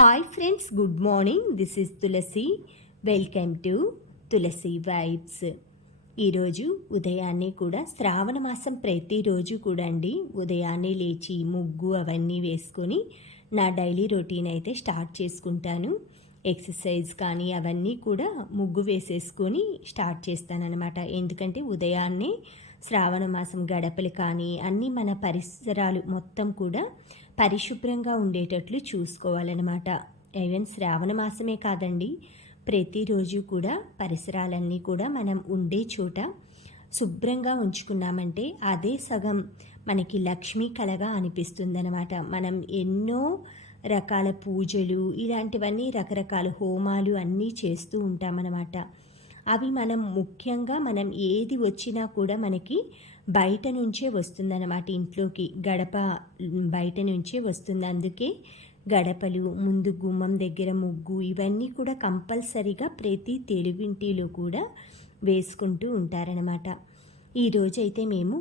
Hi friends good morning this is Tulasi welcome to Tulasi vibes ఈరోజు ఉదయాన్నే కూడా శ్రావణ మాసం ప్రతిరోజు కూడా అండి. ఉదయాన్నే లేచి ముగ్గు అవన్నీ వేసుకొని నా డైలీ రొటీన్ అయితే స్టార్ట్ చేసుకుంటాను. ఎక్సర్సైజ్ కానీ అవన్నీ కూడా ముగ్గు వేసేసుకొని స్టార్ట్ చేస్తానన్నమాట. ఎందుకంటే ఉదయాన్నే శ్రావణ మాసం గడపలు కానీ అన్నీ మన పరిసరాలు మొత్తం కూడా పరిశుభ్రంగా ఉండేటట్లు చూసుకోవాలన్నమాట. ఈవెన్ శ్రావణ మాసమే కాదండి ప్రతిరోజు కూడా పరిసరాలన్నీ కూడా మనం ఉండే చోట శుభ్రంగా ఉంచుకున్నామంటే అదే సగం మనకి లక్ష్మీ కలగా అనిపిస్తుందన్నమాట. మనం ఎన్నో రకాల పూజలు ఇలాంటివన్నీ రకరకాల హోమాలు అన్నీ చేస్తూ ఉంటామన్నమాట. అవి మనం ముఖ్యంగా మనం ఏది వచ్చినా కూడా మనకి బయట నుంచే వస్తుందన్నమాట ఇంట్లోకి. గడప బయట నుంచే వస్తుంది. అందుకే గడపలు ముందు గుమ్మం దగ్గర ముగ్గు ఇవన్నీ కూడా కంపల్సరీగా ప్రతి తెలుగింటిలో కూడా వేసుకుంటూ ఉంటారనమాట ఈరోజైతే మేము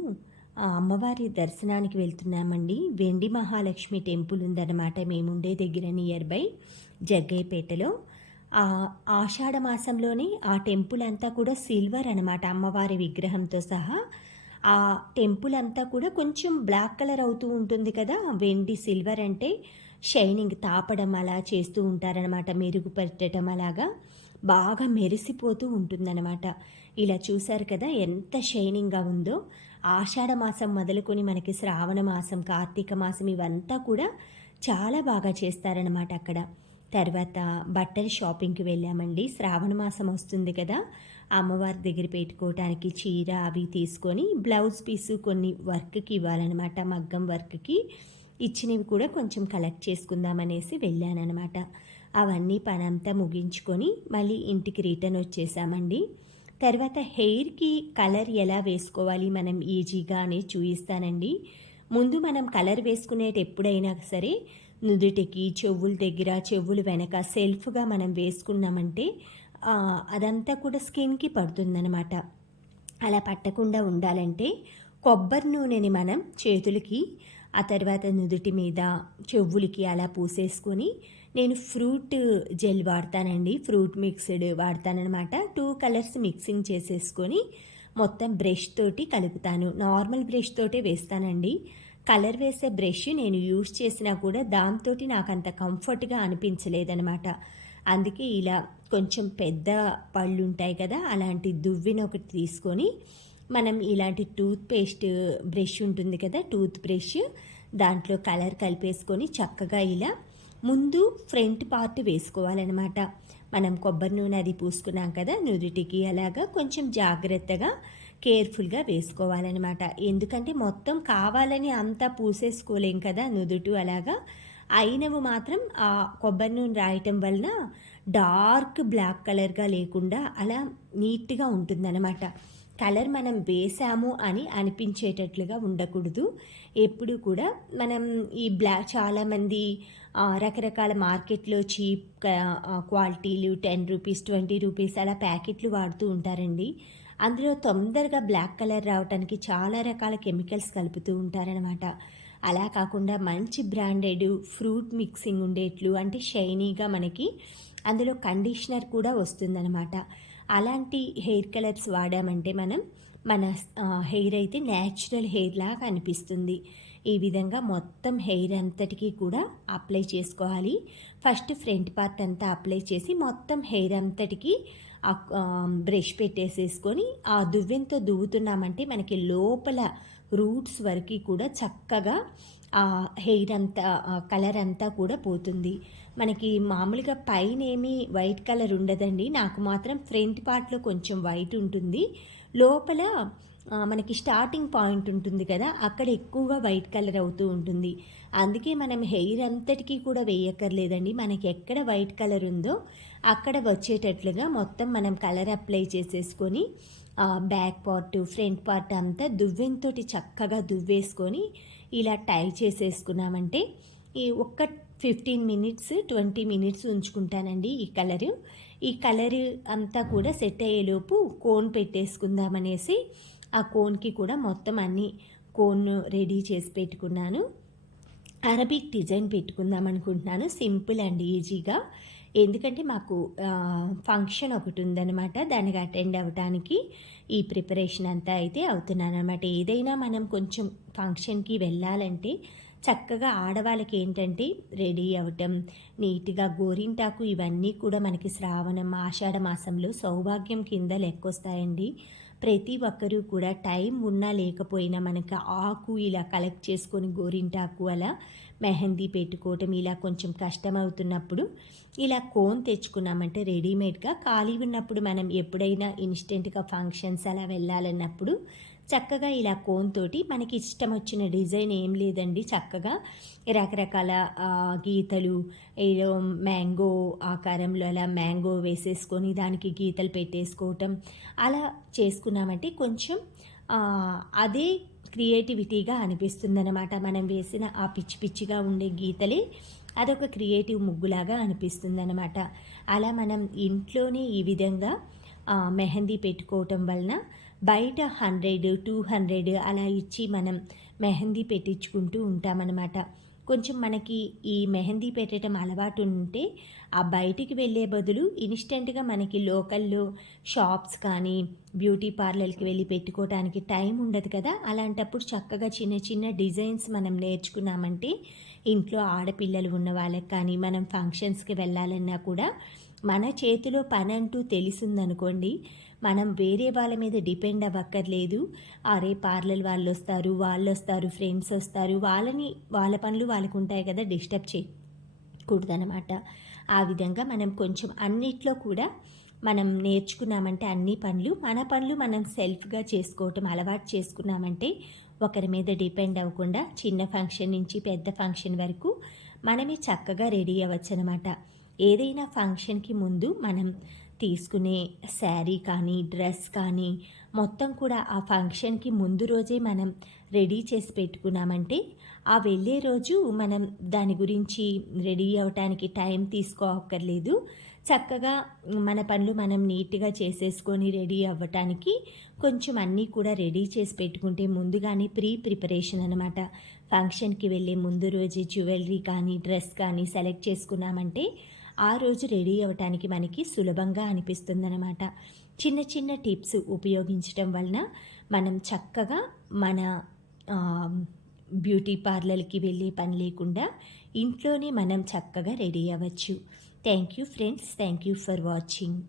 అమ్మవారి దర్శనానికి వెళ్తున్నామండి. వెండి మహాలక్ష్మి టెంపుల్ ఉందన్నమాట. మేముండే దగ్గర నియర్ బై జగ్గయ్యపేటలో. ఆ ఆషాఢ మాసంలోనే ఆ టెంపుల్ అంతా కూడా సిల్వర్ అనమాట అమ్మవారి విగ్రహంతో సహా. ఆ టెంపుల్ అంతా కూడా కొంచెం బ్లాక్ కలర్ అవుతూ ఉంటుంది కదా వెండి సిల్వర్ అంటే షైనింగ్ తాపడం అలా చేస్తూ ఉంటారనమాట మెరుగుపరచడం అలాగా. బాగా మెరిసిపోతూ ఉంటుందన్నమాట. ఇలా చూశారు కదా ఎంత షైనింగ్గా ఉందో. ఆషాఢ మాసం మొదలుకొని మనకి శ్రావణ మాసం కార్తీక మాసం ఇవంతా కూడా చాలా బాగా చేస్తారనమాట అక్కడ. తర్వాత బట్టల షాపింగ్కి వెళ్ళామండి. శ్రావణ మాసం వస్తుంది కదా అమ్మవారి దగ్గర పెట్టుకోవటానికి చీర అవి తీసుకొని బ్లౌజ్ పీసు కొన్ని వర్క్కి ఇవ్వాలన్నమాట మగ్గం వర్క్కి. ఇచ్చినవి కూడా కొంచెం కలెక్ట్ చేసుకుందామనేసి వెళ్ళానమాట అవన్నీ పనంతా ముగించుకొని మళ్ళీ ఇంటికి రిటర్న్ వచ్చేసామండి. తర్వాత హెయిర్కి కలర్ ఎలా వేసుకోవాలి మనం ఈజీగా అనేది చూపిస్తానండి ముందు మనం కలర్ వేసుకునేటి ఎప్పుడైనా సరే నుదుటికి చెవుల దగ్గర చెవులు వెనక సెల్ఫ్గా మనం వేసుకున్నామంటే అదంతా కూడా స్కిన్కి పడుతుందనమాట అలా పట్టకుండా ఉండాలంటే కొబ్బరి నూనెని మనం చేతులకి ఆ తర్వాత నుదుటి మీద చెవులకి అలా పూసేసుకొని నేను ఫ్రూట్ జెల్ వాడతానండి. ఫ్రూట్ మిక్స్డ్ వాడతానమాట టూ కలర్స్ మిక్సింగ్ చేసేసుకొని మొత్తం బ్రష్ తోటి కలుపుతాను. నార్మల్ బ్రష్ తోటే వేస్తానండి. కలర్ వేసే బ్రష్ నేను యూజ్ చేసినా కూడా దాంతో నాకు అంత కంఫర్ట్గా అనిపించలేదనమాట అందుకే ఇలా కొంచెం పెద్ద పళ్ళు ఉంటాయి కదా అలాంటి దువ్విన ఒకటి తీసుకొని మనం ఇలాంటి టూత్ పేస్ట్ బ్రష్ ఉంటుంది కదా టూత్ బ్రష్ దాంట్లో కలర్ కలిపేసుకొని చక్కగా ఇలా ముందు ఫ్రంట్ పార్ట్ వేసుకోవాలన్నమాట. మనం కొబ్బరి నూనె అది పూసుకున్నాం కదా నుదుటికి అలాగా కొంచెం జాగ్రత్తగా కేర్ఫుల్గా వేసుకోవాలన్నమాట. ఎందుకంటే మొత్తం కావాలని అంతా పూసేసుకోలేం కదా నుదుటు అలాగా. అయినవి మాత్రం ఆ కొబ్బరి నూనె రాయటం వలన డార్క్ బ్లాక్ కలర్గా లేకుండా అలా నీట్గా ఉంటుందన్నమాట. కలర్ మనం వేసాము అని అనిపించేటట్లుగా ఉండకూడదు. ఎప్పుడు కూడా మనం ఈ బ్లాక్ చాలామంది రకరకాల మార్కెట్లో చీప్ క్వాలిటీలు టెన్ రూపీస్ ట్వంటీ రూపీస్ అలా ప్యాకెట్లు వాడుతూ ఉంటారండి. అందులో తొందరగా బ్లాక్ కలర్ రావడానికి చాలా రకాల కెమికల్స్ కలుపుతూ ఉంటారనమాట అలా కాకుండా మంచి బ్రాండెడ్ ఫ్రూట్ మిక్సింగ్ ఉండేట్లు అంటే షైనీగా మనకి అందులో కండిషనర్ కూడా వస్తుందన్నమాట. అలాంటి హెయిర్ కలర్స్ వాడామంటే మనం మన హెయిర్ అయితే న్యాచురల్ హెయిర్ లాగా అనిపిస్తుంది. ఈ విధంగా మొత్తం హెయిర్ అంతటికీ కూడా అప్లై చేసుకోవాలి. ఫస్ట్ ఫ్రంట్ పార్ట్ అంతా అప్లై చేసి మొత్తం హెయిర్ అంతటికి బ్రష్ పెట్టేసేసుకొని ఆ దువ్వెంతో దువ్వుతున్నామంటే మనకి లోపల రూట్స్ వరకు కూడా చక్కగా ఆ హెయిర్ అంతా కలర్ అంతా కూడా పోతుంది. మనకి మామూలుగా పైన ఏమీ వైట్ కలర్ ఉండదండి. నాకు మాత్రం ఫ్రంట్ పార్ట్లో కొంచెం వైట్ ఉంటుంది. లోపల మనకి స్టార్టింగ్ పాయింట్ ఉంటుంది కదా అక్కడ ఎక్కువగా వైట్ కలర్ అవుతూ ఉంటుంది. అందుకే మనం హెయిర్ అంతటికీ కూడా వేయక్కర్లేదండి. మనకి ఎక్కడ వైట్ కలర్ ఉందో అక్కడ వచ్చేటట్లుగా మొత్తం మనం కలర్ అప్లై చేసేసుకొని బ్యాక్ పార్ట్ ఫ్రంట్ పార్ట్ అంతా దువ్వెంతో చక్కగా దువ్వేసుకొని ఇలా టై చేసేసుకున్నామంటే ఈ ఒక్క ఫిఫ్టీన్ మినిట్స్ ట్వంటీ మినిట్స్ ఉంచుకుంటానండి ఈ కలరు. ఈ కలర్ అంతా కూడా సెట్ అయ్యేలోపు కోన్ పెట్టేసుకుందామనేసి ఆ కోన్కి కూడా మొత్తం అన్ని కోన్ రెడీ చేసి పెట్టుకున్నాను. అరబిక్ డిజైన్ పెట్టుకుందాం అనుకుంటున్నాను సింపుల్ అండ్ ఈజీగా. ఎందుకంటే మాకు ఫంక్షన్ ఒకటి ఉందన్నమాట. దానికి అటెండ్ అవ్వడానికి ఈ ప్రిపరేషన్ అంతా అయితే అవుతున్నాను అనమాట ఏదైనా మనం కొంచెం ఫంక్షన్కి వెళ్ళాలంటే చక్కగా ఆడవాళ్ళకి ఏంటంటే రెడీ అవ్వటం నీట్గా గోరింటాకు ఇవన్నీ కూడా మనకి శ్రావణం ఆషాఢ మాసంలో సౌభాగ్యం కింద లెక్కొస్తాయండి. ప్రతి ఒక్కరూ కూడా టైం ఉన్నా లేకపోయినా మనకి ఆకు ఇలా కలెక్ట్ చేసుకొని గోరింటాకు అలా మెహందీ పెట్టుకోవటం ఇలా కొంచెం కష్టం అవుతున్నప్పుడు ఇలా కోన్ తెచ్చుకున్నామంటే రెడీమేడ్గా ఖాళీ ఉన్నప్పుడు మనం ఎప్పుడైనా ఇన్స్టెంట్గా ఫంక్షన్స్ అలా వెళ్ళాలన్నప్పుడు చక్కగా ఇలా కోన్ తోటి మనకి ఇష్టం వచ్చిన డిజైన్ ఏం లేదండి చక్కగా. రకరకాల గీతలు ఏదో మ్యాంగో ఆకారంలో అలా మ్యాంగో వేసేసుకొని దానికి గీతలు పెట్టేసుకోవటం అలా చేసుకున్నామంటే కొంచెం అదే క్రియేటివిటీగా అనిపిస్తుంది అనమాట మనం వేసిన ఆ పిచ్చి పిచ్చిగా ఉండే గీతలే అదొక క్రియేటివ్ ముగ్గులాగా అనిపిస్తుంది అనమాట అలా మనం ఇంట్లోనే ఈ విధంగా మెహందీ పెట్టుకోవటం వలన బయట హండ్రెడ్ టూ హండ్రెడ్ అలా ఇచ్చి మనం మెహందీ పెట్టించుకుంటూ ఉంటామన్నమాట. కొంచెం మనకి ఈ మెహందీ పెట్టడం అలవాటు ఉంటే ఆ బయటికి వెళ్ళే బదులు ఇన్స్టెంట్గా మనకి లోకల్లో షాప్స్ కానీ బ్యూటీ పార్లర్కి వెళ్ళి పెట్టుకోవడానికి టైం ఉండదు కదా. అలాంటప్పుడు చక్కగా చిన్న చిన్న డిజైన్స్ మనం నేర్చుకున్నామంటే ఇంట్లో ఆడపిల్లలు ఉన్న వాళ్ళకి కానీ మనం ఫంక్షన్స్కి వెళ్ళాలన్నా కూడా మన చేతిలో పని అంటూ తెలిసిందనుకోండి మనం వేరే వాళ్ళ మీద డిపెండ్ అవ్వక్కర్లేదు. అరే పార్లర్ వాళ్ళు వస్తారు వాళ్ళు వస్తారు ఫ్రెండ్స్ వస్తారు. వాళ్ళని వాళ్ళ పనులు వాళ్ళకు ఉంటాయి కదా డిస్టర్బ్ చేయకూడదనమాట ఆ విధంగా మనం కొంచెం అన్నిట్లో కూడా మనం నేర్చుకున్నామంటే అన్ని పనులు మన పనులు మనం సెల్ఫ్గా చేసుకోవటం అలవాటు చేసుకున్నామంటే ఒకరి మీద డిపెండ్ అవ్వకుండా చిన్న ఫంక్షన్ నుంచి పెద్ద ఫంక్షన్ వరకు మనమే చక్కగా రెడీ అవ్వచ్చు అనమాట ఏదైనా ఫంక్షన్కి ముందు మనం తీసుకునే శారీ కానీ డ్రెస్ కానీ మొత్తం కూడా ఆ ఫంక్షన్కి ముందు రోజే మనం రెడీ చేసి పెట్టుకున్నామంటే ఆ వెళ్ళే రోజు మనం దాని గురించి రెడీ అవ్వటానికి టైం తీసుకోక్కర్లేదు. చక్కగా మన పనులు మనం నీట్గా చేసేసుకొని రెడీ అవ్వటానికి కొంచెం అన్నీ కూడా రెడీ చేసి పెట్టుకుంటే ముందుగానే ప్రీ ప్రిపరేషన్ అనమాట ఫంక్షన్కి వెళ్ళే ముందు రోజు జ్యువెలరీ కానీ డ్రెస్ కానీ సెలెక్ట్ చేసుకున్నామంటే ఆ రోజు రెడీ అవ్వటానికి మనకి సులభంగా అనిపిస్తుందన్నమాట. చిన్న చిన్న టిప్స్ ఉపయోగించడం వలన మనం చక్కగా మన బ్యూటీ పార్లర్కి వెళ్ళే పని లేకుండా ఇంట్లోనే మనం చక్కగా రెడీ అవ్వచ్చు. Thank you friends. Thank you for watching.